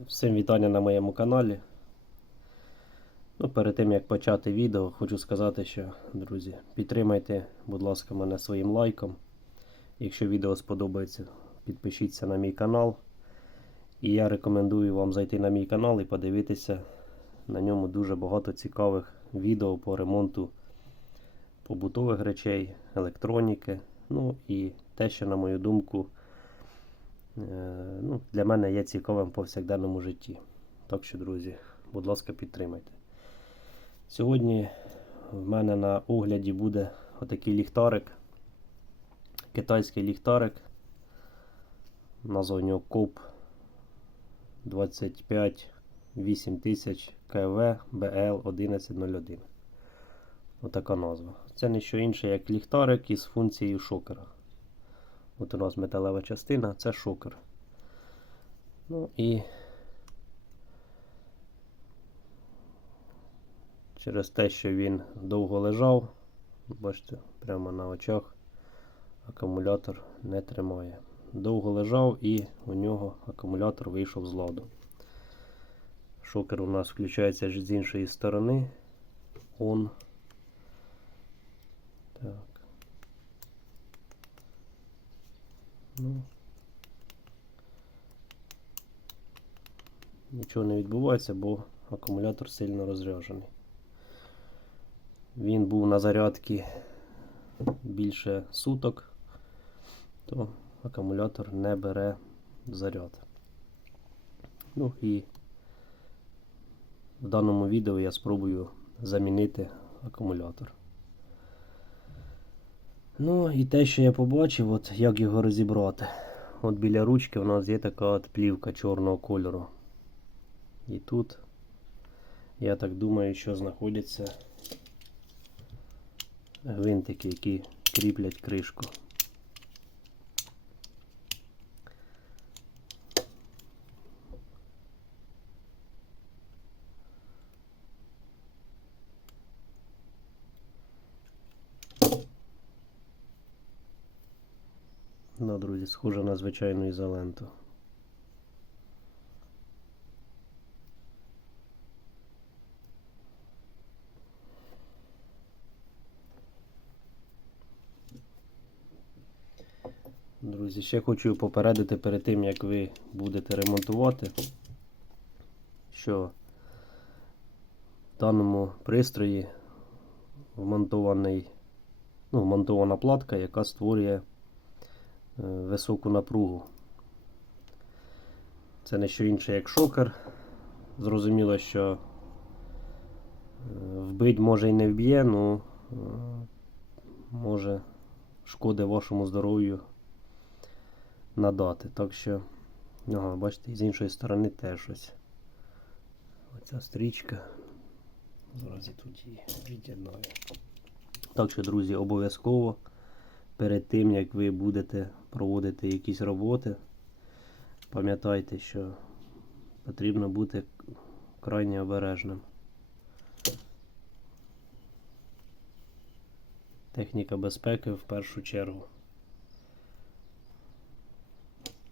Всім вітання на моєму каналі. Ну, перед тим як почати відео, хочу сказати, що, друзі, підтримайте, будь ласка, мене своїм лайком. Якщо відео сподобається, підпишіться на мій канал. І я рекомендую вам зайти на мій канал і подивитися. На ньому дуже багато цікавих відео по ремонту побутових речей, електроніки. Ну і те, що, на мою думку, ну, для мене є цікавим в повсякденному житті. Так що, друзі, будь ласка, підтримайте. Сьогодні в мене на огляді буде отакий ліхтарик. Китайський ліхтарик. Назва у нього КОП 25 8000 КВ БЛ 1101. Отака назва. Це не що інше, як ліхтарик із функцією шокера. От у нас металева частина, це шокер. Ну і через те, що він довго лежав, бачите, прямо на очах акумулятор не тримає. Довго лежав і у нього акумулятор вийшов з ладу. Шокер у нас включається з іншої сторони. Он. Так. Ну. Нічого не відбувається, бо акумулятор сильно розряджений. Він був на зарядці більше суток, то акумулятор не бере заряд. Ну і в даному відео я спробую замінити акумулятор. Ну і те, що я побачив, от як його розібрати. От біля ручки у нас є така от плівка чорного кольору. І тут, я так думаю, що знаходяться гвинтики, які кріплять кришку. Схоже на звичайну ізоленту. Друзі, ще хочу попередити перед тим, як ви будете ремонтувати, що в даному пристрої вмонтований, ну, вмонтована платка, яка створює високу напругу. Це не що інше, як шокер. Зрозуміло, що е, вбить може і не вб'є, але може шкоди вашому здоров'ю надати. Так що, ага, бачите, з іншої сторони теж щось. Оця стрічка. Зараз я тут її від'єднаю. Так що, друзі, обов'язково перед тим, як ви будете проводити якісь роботи, пам'ятайте, що потрібно бути крайне обережним. Техніка безпеки в першу чергу.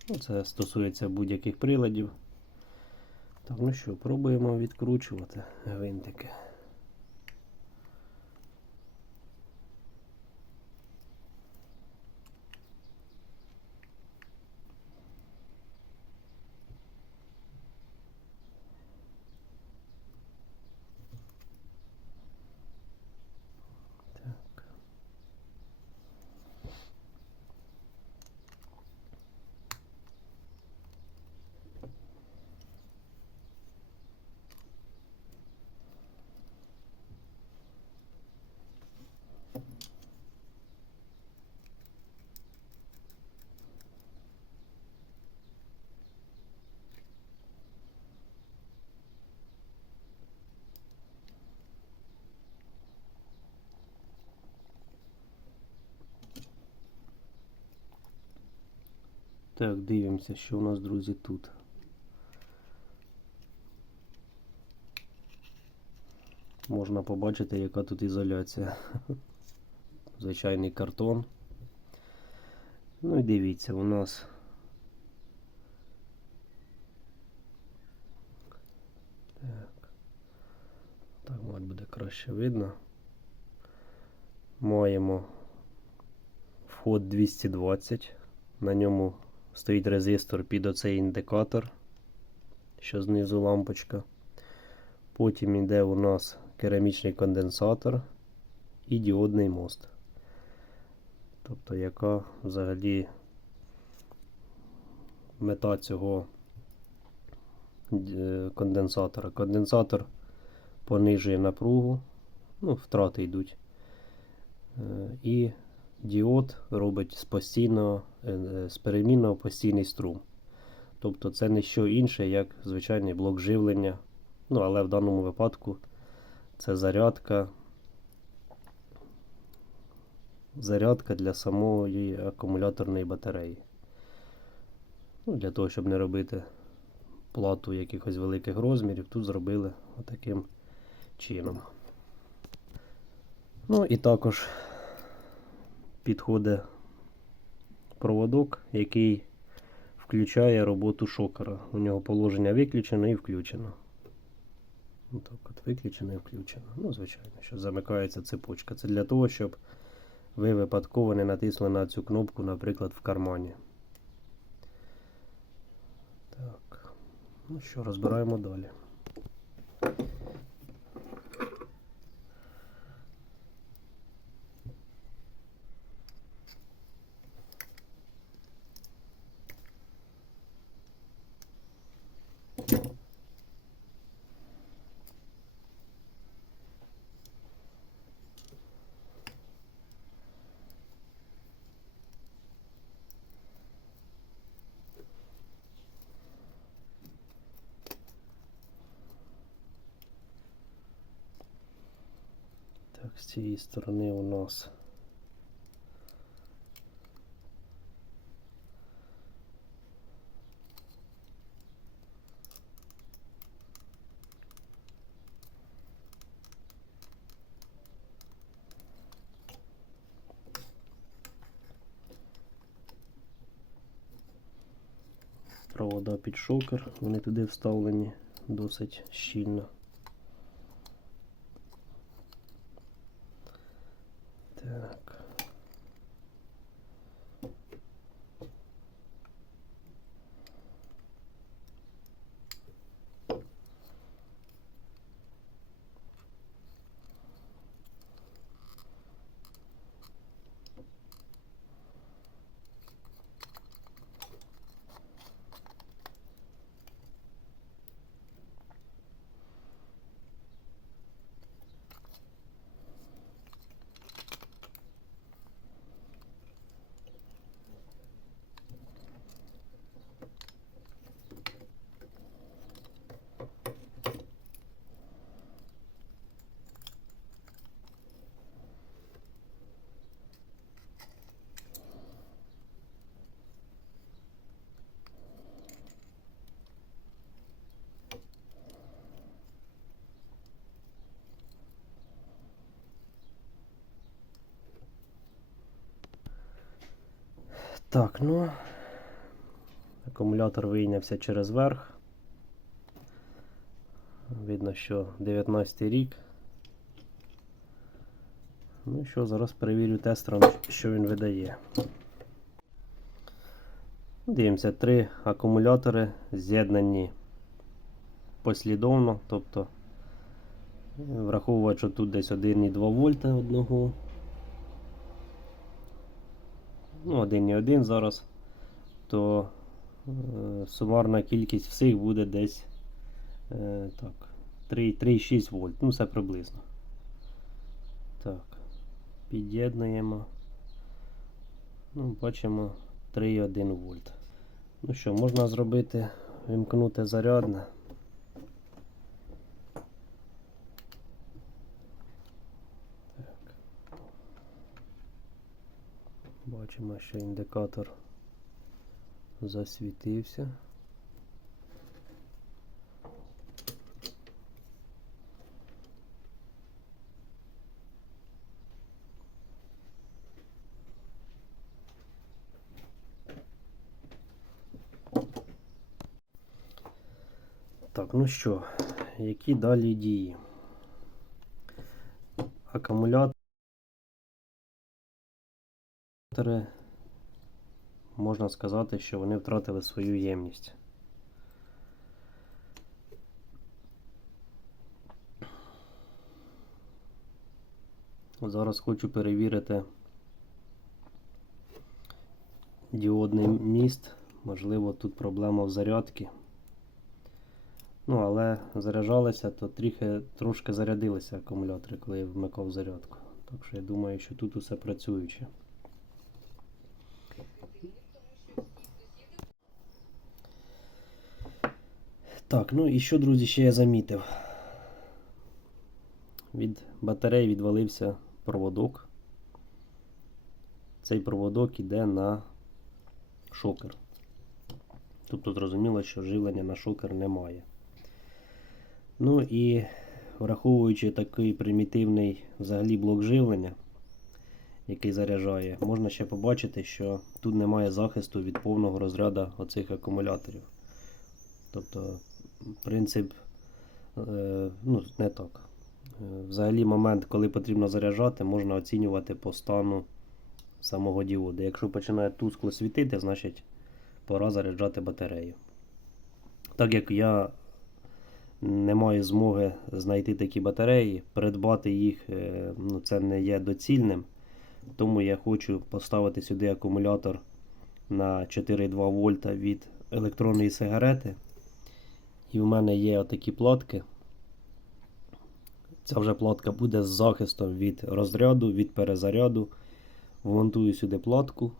Ну, Це стосується будь-яких приладів. Так, ну що, пробуємо відкручувати гвинтики. Так, дивимося, що у нас, друзі, тут. Можна побачити, яка тут ізоляція. Звичайний картон. Ну і дивіться, у нас так, так мабуть, буде краще видно. Маємо вход 220, на ньому стоїть резистор під оцей індикатор, що знизу лампочка. Потім йде у нас керамічний конденсатор і діодний мост. Тобто, яка взагалі мета цього е, конденсатора. Конденсатор понижує напругу, ну, втрати йдуть. Е, І діод робить з постійного, е, е, з перемінного постійний струм. Тобто це не що інше, як звичайний блок живлення. Ну, але в даному випадку це зарядка. Зарядка для самої акумуляторної батареї. Ну, для того, щоб не робити плату якихось великих розмірів, тут зробили отаким чином. Ну і також підходить проводок, який включає роботу шокера. У нього положення виключено і включено. Так от виключено і включено. Ну, звичайно, що замикається цепочка. Це для того, щоб ви випадково не натисли на цю кнопку, наприклад, в кармані. Так. Ну що, розбираємо далі. Так, з цієї сторони у нас провода під шокер, вони туди вставлені досить щільно. Так. Так, ну акумулятор вийнявся через верх. Видно, що 19 рік. Ну що, зараз перевірю тестером, що він видає. Дивимося, три акумулятори з'єднані послідовно, тобто враховувати, що тут десь 1,2 вольта одного. Ну, 1,1 зараз, то е, сумарна кількість всіх буде десь е, так, 3,6 вольт. Ну, це приблизно. Так, під'єднуємо. Ну, бачимо 3,1 вольт. Ну що, можна зробити, вимкнути зарядне. Бачимо, що індикатор засвітився. Так, ну що, які далі дії? Акумулятори можна сказати, що вони втратили свою ємність. Зараз хочу перевірити діодний міст. Можливо, тут проблема в зарядці. Ну, але заряджалися, то трохи, трошки зарядилися акумулятори, коли я вмикав зарядку. Так що я думаю, що тут усе працююче. Так, ну і що, друзі, ще я замітив. Від батареї відвалився проводок. Цей проводок іде на шокер. Тобто зрозуміло, що живлення на шокер немає. Ну і враховуючи такий примітивний взагалі блок живлення, який заряджає, можна ще побачити, що тут немає захисту від повного розряду оцих акумуляторів. Тобто, принцип, е, ну, не так. Е, Взагалі момент, коли потрібно заряджати, можна оцінювати по стану самого діоду. Якщо починає тускло світити, значить пора заряджати батарею. Так як я не маю змоги знайти такі батареї, придбати їх е, ну, це не є доцільним. Тому я хочу поставити сюди акумулятор на 4,2 вольта від електронної сигарети. І в мене є отакі платки. Ця вже платка буде з захистом від розряду, від перезаряду. Вмонтую сюди платку.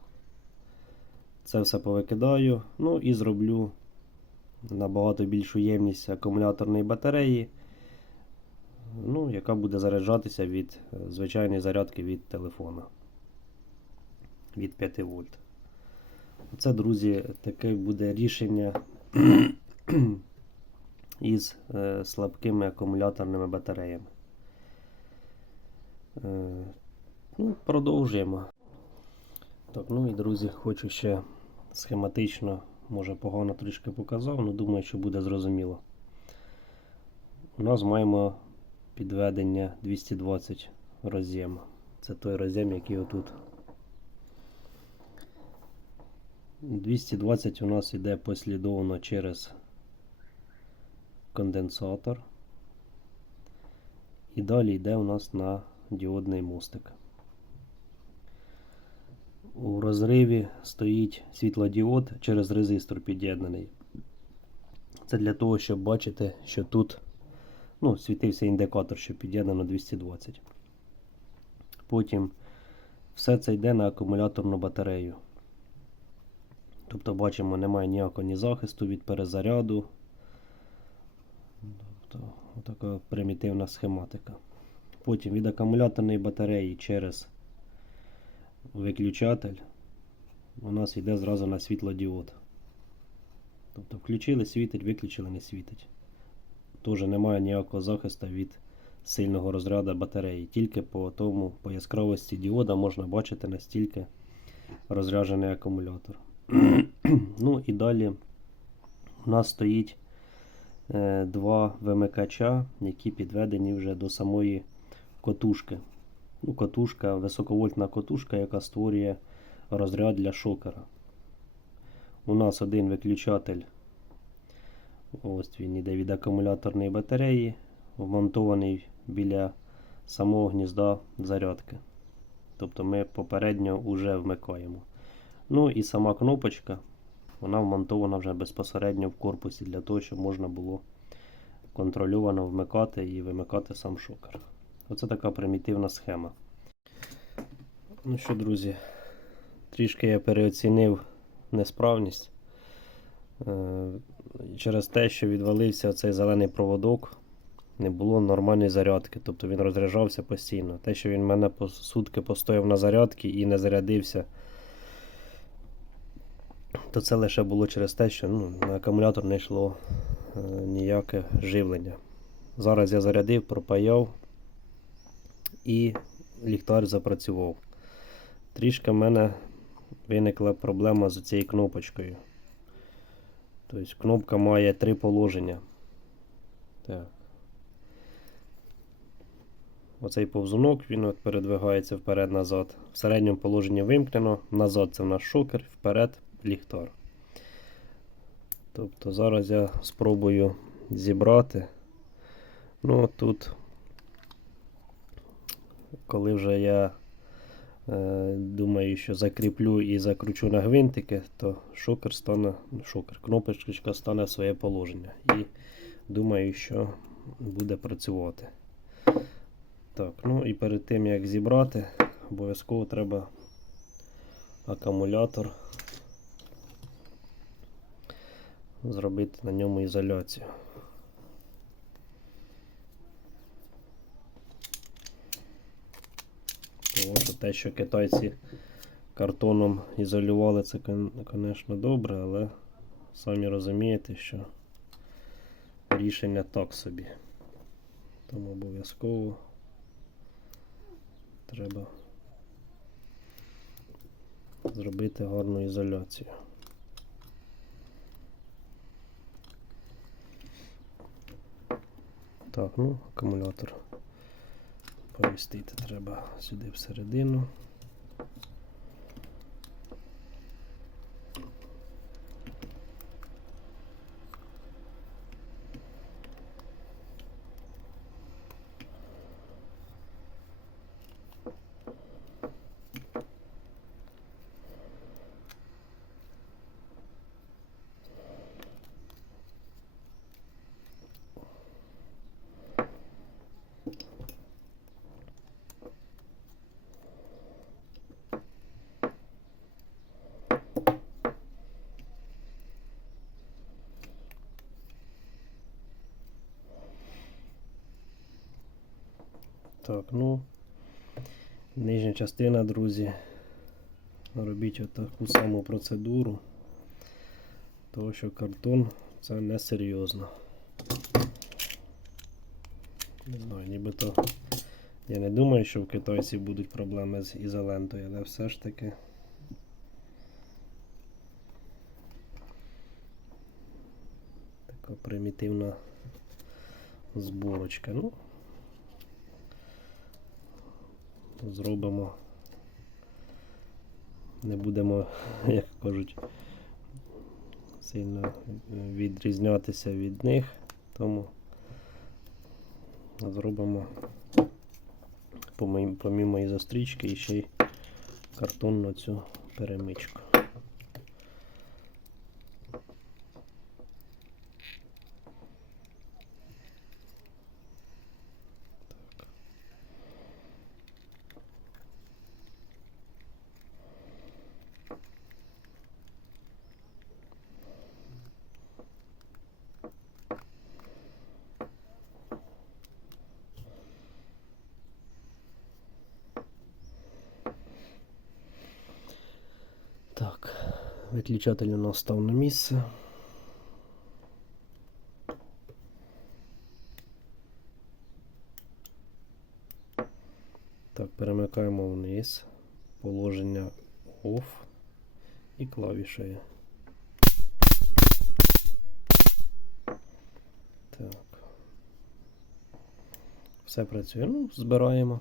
Це все повикидаю. Ну і зроблю набагато більшу ємність акумуляторної батареї, ну, яка буде заряджатися від е, звичайної зарядки від телефона від 5 вольт. Це, друзі, таке буде рішення із е, слабкими акумуляторними батареями. Е, ну, Продовжуємо. Так, ну і друзі, хочу ще схематично, може погано трішки показав, але думаю, що буде зрозуміло. У нас маємо підведення 220 роз'єм. Це той роз'єм, який отут. 220 у нас йде послідовно через конденсатор. І далі йде у нас на діодний мостик. У розриві стоїть світлодіод через резистор під'єднаний. Це для того, щоб бачити, що тут ну, світився індикатор, що під'єднано 220. Потім все це йде на акумуляторну батарею. Тобто, бачимо, немає ніякого ні захисту від перезаряду. Тобто, така примітивна схематика. Потім від акумуляторної батареї через виключатель у нас йде зразу на світлодіод. Тобто включили, світить, виключили, не світить. Теж немає ніякого захисту від сильного розряду батареї. Тільки по тому, по яскравості діода можна бачити настільки розряджений акумулятор. ну і далі у нас стоїть два вимикача, які підведені вже до самої котушки. Ну, Котушка, високовольтна котушка, яка створює розряд для шокера. У нас один виключатель. Ось він іде від акумуляторної батареї, вмонтований біля самого гнізда зарядки. Тобто ми попередньо вже вмикаємо. Ну і сама кнопочка, вона вмонтована вже безпосередньо в корпусі для того, щоб можна було контрольовано вмикати і вимикати сам шокер. Оце така примітивна схема. Ну що, друзі, трішки я переоцінив несправність. Е, Через те, що відвалився цей зелений проводок, не було нормальної зарядки, тобто він розряджався постійно. Те, що він мене сутки постояв на зарядці і не зарядився, то це лише було через те, що ну, на акумулятор не йшло е, ніяке живлення. Зараз я зарядив, пропаяв і ліхтар запрацював. Трішки в мене виникла проблема з цією кнопочкою. Тобто кнопка має три положення. Так. оцей повзунок, він передвигається вперед-назад. В середньому положенні вимкнено, назад це в нас шокер, вперед ліхтар. Тобто зараз я спробую зібрати. Ну тут, коли вже я е, думаю, що закріплю і закручу на гвинтики, то шокер стане, шокер, кнопочка стане в своє положення. І думаю, що буде працювати. Так, ну і перед тим як зібрати, обов'язково треба акумулятор зробити на ньому ізоляцію. Тому що те, що китайці картоном ізолювали, це, звісно, добре, але самі розумієте, що рішення так собі. Тому обов'язково треба зробити гарну ізоляцію. Так, ну, акумулятор помістити треба сюди всередину. Так, ну, нижня частина, друзі. Робіть отаку саму процедуру, тому що картон це не серйозно. Не знаю, нібито я не думаю, що в китайців будуть проблеми з ізолентою, але все ж таки. Така примітивна зборочка. Ну, зробимо. Не будемо, як кажуть, сильно відрізнятися від них, тому зробимо помімо зустрічки, і ще й картонну цю перемичку. Так, виключатель у нас став на місце. Так, перемикаємо вниз, положення OFF і клавішею. Так. Все працює. Ну, збираємо.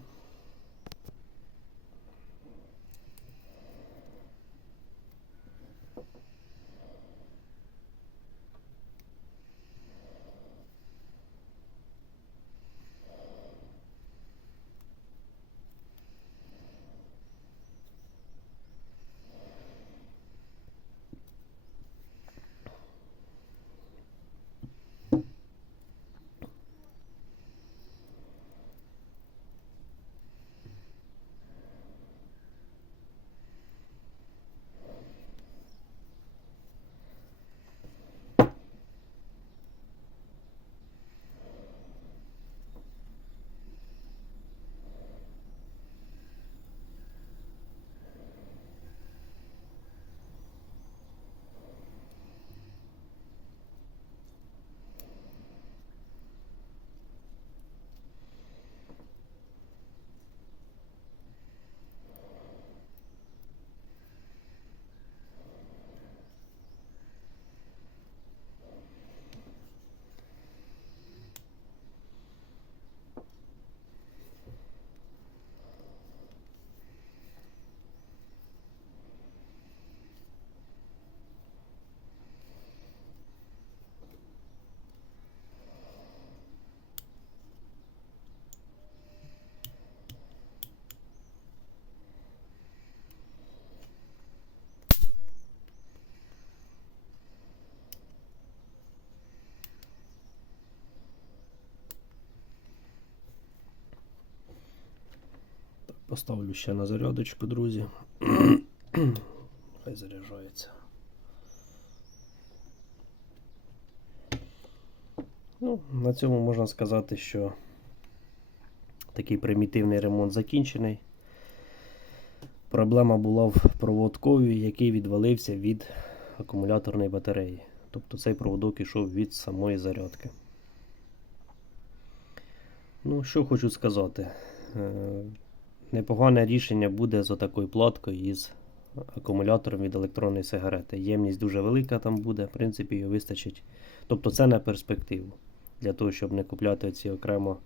Поставлю ще на зарядочку, друзі. Хай заряджається. Ну, на цьому можна сказати, що такий примітивний ремонт закінчений. Проблема була в проводкові, який відвалився від акумуляторної батареї. Тобто цей проводок ішов від самої зарядки. Ну, що хочу сказати. Непогане рішення буде з отакою платкою із акумулятором від електронної сигарети. Ємність дуже велика там буде, в принципі, її вистачить. Тобто це на перспективу. Для того, щоб не купляти ці окремо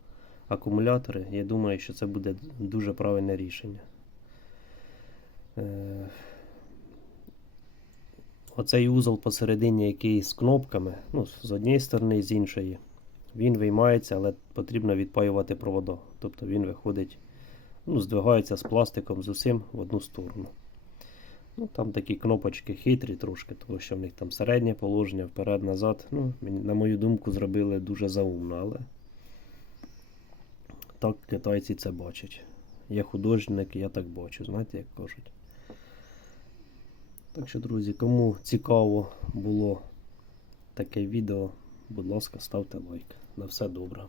акумулятори, я думаю, що це буде дуже правильне рішення. Е, Оцей узол посередині, який з кнопками, ну, з однієї сторони і з іншої, він виймається, але потрібно відпаювати провода. Тобто він виходить, ну, здвигається з пластиком з усім в одну сторону. Ну, там такі кнопочки хитрі трошки, тому що в них там середнє положення, вперед-назад. Ну, на мою думку, зробили дуже заумно, але так китайці це бачать. Я художник, я так бачу, знаєте, як кажуть. Так що, друзі, кому цікаво було таке відео, будь ласка, ставте лайк. На все добре.